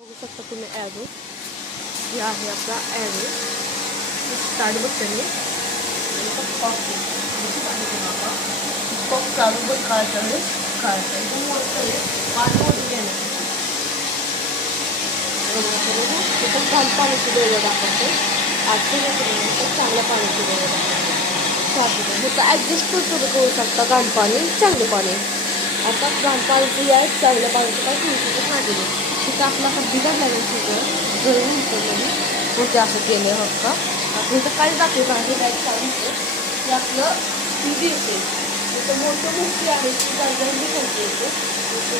बघू शकता तुम्ही ॲरो हे आहे आपला ॲरो स्टार्ट बटन कॉक चालू पण काढायचा वेळेस काढायचा एकदम मस्त आहे पाणीमध्ये घेण्यासाठी तिथं घाण पाण्याची वेळ दाखवते आजच्या चांगल्या पाण्याची वेळ दाखवते ह्याचा ॲडजस्ट पण तुम्ही करू शकता घाण पाणी चांगलं पाणी आता घाण पाण्याचं आहे चांगल्या पाण्याचं काय तुमचं सांगितलं तिथं आपला हा बिघाड लागेल सगळं जळून मध्ये होते असं केलं हो का आता इथं काय दाखवलं आहे काय सांगितलं की आपलं टी व्ही असेल तिथं मोठं मोठी आहे ती जागेवरही करते येते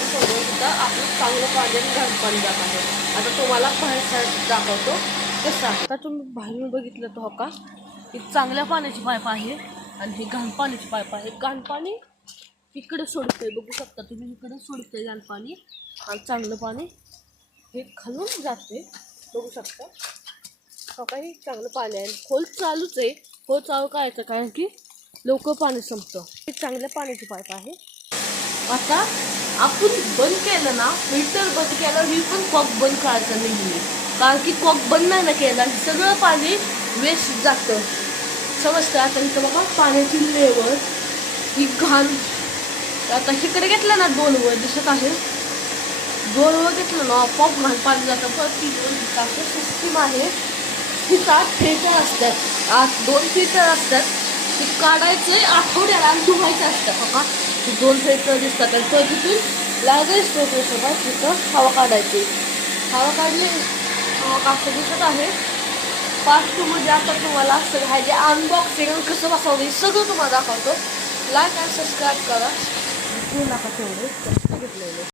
सगळं सुद्धा आपलं चांगलं पाणी आणि घाण पाणी जात आहे आता तुम्हाला बाहेर साईड दाखवतो कसं आहे आता तुम्ही बाहेरून बघितलं तर हो का ही चांगल्या पाण्याची पाईप आहे आणि ही घाण पाण्याची पाईप आहे घाण पाणी इकडे सोडतंय बघू शकता तुम्ही इकडे सोडतंय घाण पाणी आणि चांगलं पाणी हे खालून जाते बघू शकता हो काही चांगलं पाणी आहे खोल चालूच आहे खोल चालू करायचं कारण की लवकर पाणी संपतं हे चांगल्या पाण्याची पाईप आहे आता आपण बंद केलं ना फिल्टर बंद केलं ही पण कॉक बंद करायचं नाही कारण की कॉक बंद नाही ना केला सगळं पाणी वेस्ट जातं समजतं आता इथं बघा पाण्याची लेवल ही घाण आता इकडे घेतलं ना 2 वर दिसत आहे 2 वर घेतलं ना आपोआप घाण पाणी जातं पण ती सिस्टीम आहे तिचा फिल्टर असतात आज 2 फिल्टर असतात ते काढायचे आठवड्याला आणि धुवायचे असतात बघा 2 फिल्टर दिसतात आणि तो तिथून लागेल प्रोफेसर तिथं हवा काढायची हवा काढली असं दिसत आहे पार्ट 2 मध्ये आता तुम्हाला ह्याचे अनबॉक्सिंग कसं बसवलं सगळं तुम्हाला दाखवतो लाईक आणि सबस्क्राईब करा नका तेवढे घेतलेले